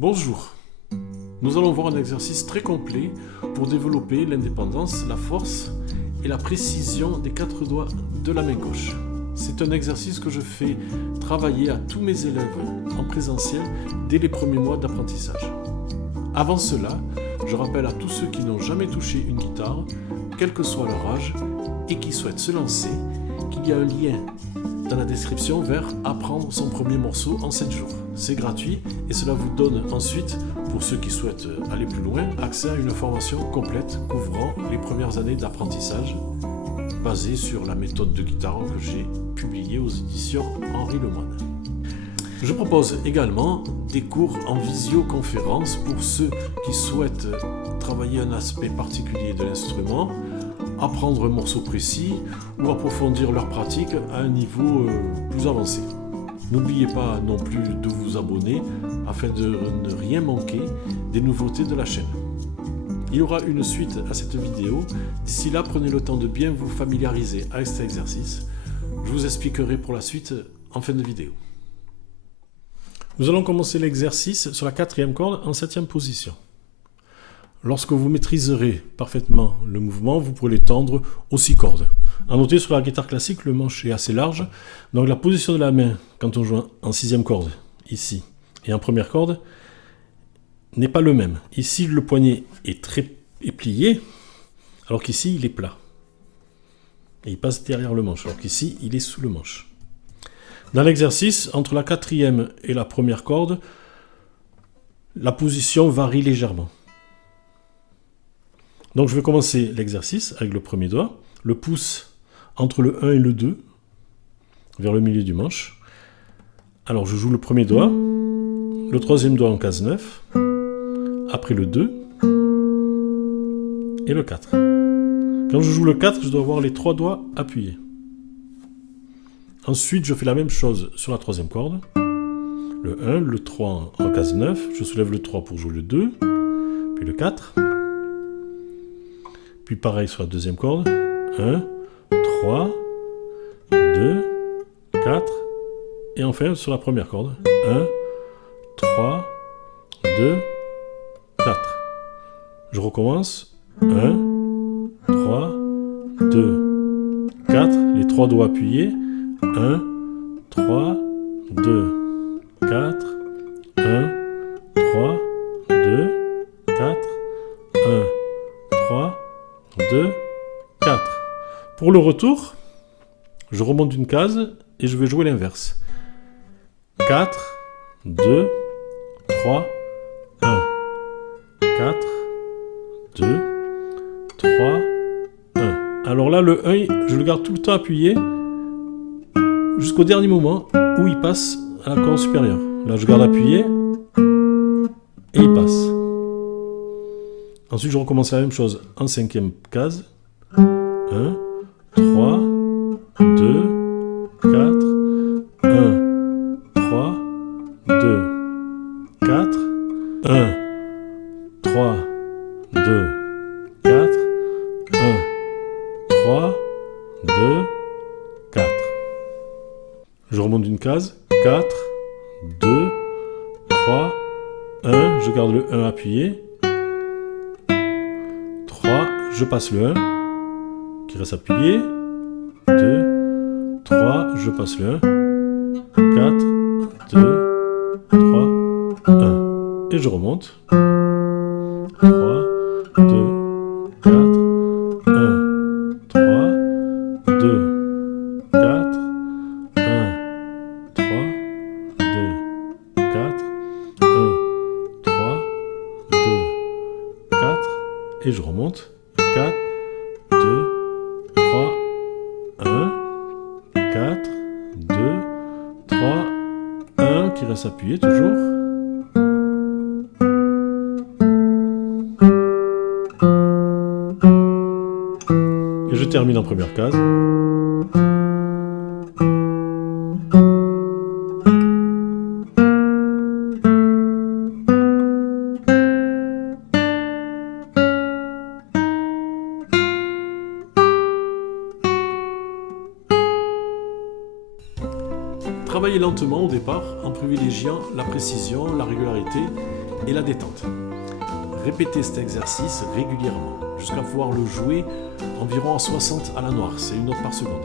Bonjour, nous allons voir un exercice très complet pour développer l'indépendance, la force et la précision des 4 doigts de la main gauche. C'est un exercice que je fais travailler à tous mes élèves en présentiel dès les premiers mois d'apprentissage. Avant cela, je rappelle à tous ceux qui n'ont jamais touché une guitare, quel que soit leur âge, et qui souhaitent se lancer, qu'il y a un lien dans la description vers apprendre son premier morceau en 7 jours. C'est gratuit et cela vous donne ensuite, pour ceux qui souhaitent aller plus loin, accès à une formation complète couvrant les premières années d'apprentissage basée sur la méthode de guitare que j'ai publiée aux éditions Henri Lemoine. Je propose également des cours en visioconférence pour ceux qui souhaitent travailler un aspect particulier de l'instrument, apprendre un morceau précis ou approfondir leur pratique à un niveau plus avancé. N'oubliez pas non plus de vous abonner afin de ne rien manquer des nouveautés de la chaîne. Il y aura une suite à cette vidéo. D'ici là, prenez le temps de bien vous familiariser avec cet exercice. Je vous expliquerai pour la suite en fin de vidéo. Nous allons commencer l'exercice sur la 4e corde en 7e position. Lorsque vous maîtriserez parfaitement le mouvement, vous pourrez l'étendre aux 6 cordes. À noter, sur la guitare classique, le manche est assez large, donc la position de la main quand on joue en 6e corde, ici, et en première corde, n'est pas le même. Ici, le poignet est plié, alors qu'ici, il est plat. Et il passe derrière le manche, alors qu'ici, il est sous le manche. Dans l'exercice, entre la 4e et la première corde, la position varie légèrement. Donc je vais commencer l'exercice avec le premier doigt, le pouce entre le 1 et le 2, vers le milieu du manche. Alors je joue le premier doigt, le 3e doigt en case 9, après le 2 et le 4. Quand je joue le 4, je dois avoir les 3 doigts appuyés. Ensuite, je fais la même chose sur la 3e corde. Le 1, le 3 en case 9, je soulève le 3 pour jouer le 2, puis le 4. Puis pareil sur la 2e corde, 1, 3, 2, 4, et enfin sur la première corde, 1, 3, 2, 4. Je recommence, 1, 3, 2, 4, les 3 doigts appuyés, 1, 3, 2, 4, 1, 3, 2, 4, 1, 3, 2, 4. Pour le retour, je remonte d'une case et je vais jouer l'inverse. 4, 2, 3, 1. 4, 2, 3, 1. Alors là, le 1, je le garde tout le temps appuyé jusqu'au dernier moment où il passe à la corde supérieure. Là, je garde appuyé et il passe. Ensuite, je recommence la même chose en 5e case. 1, 3, 2, 4, 1, 3, 2, 4, 1, 3, 2, 4, 1, 3, 2, 4. Je remonte d'une case. 4, 2, 3, 1. Je garde le 1 appuyé. Je passe le 1, qui reste appuyé, 2, 3, je passe le 1, 4, 2, 3, 1. Et je remonte. 3, 2, 4, 1, 3, 2, 4, 1, 3, 2, 4, 1, 3, 2, 4, et je remonte. 4, 2, 3, 1, 4, 2, 3, 1, qui reste appuyé toujours. Et je termine en première case. Travaillez lentement au départ en privilégiant la précision, la régularité et la détente. Répétez cet exercice régulièrement, jusqu'à pouvoir le jouer environ en 60 à la noire, c'est une note par seconde.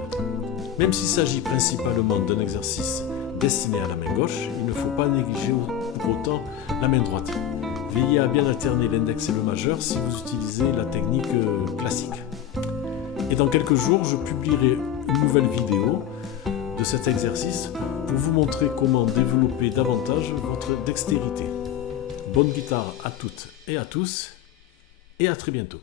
Même s'il s'agit principalement d'un exercice destiné à la main gauche, il ne faut pas négliger pour autant la main droite. Veillez à bien alterner l'index et le majeur si vous utilisez la technique classique. Et dans quelques jours, je publierai une nouvelle vidéo de cet exercice pour vous montrer comment développer davantage votre dextérité. Bonne guitare à toutes et à tous, et à très bientôt.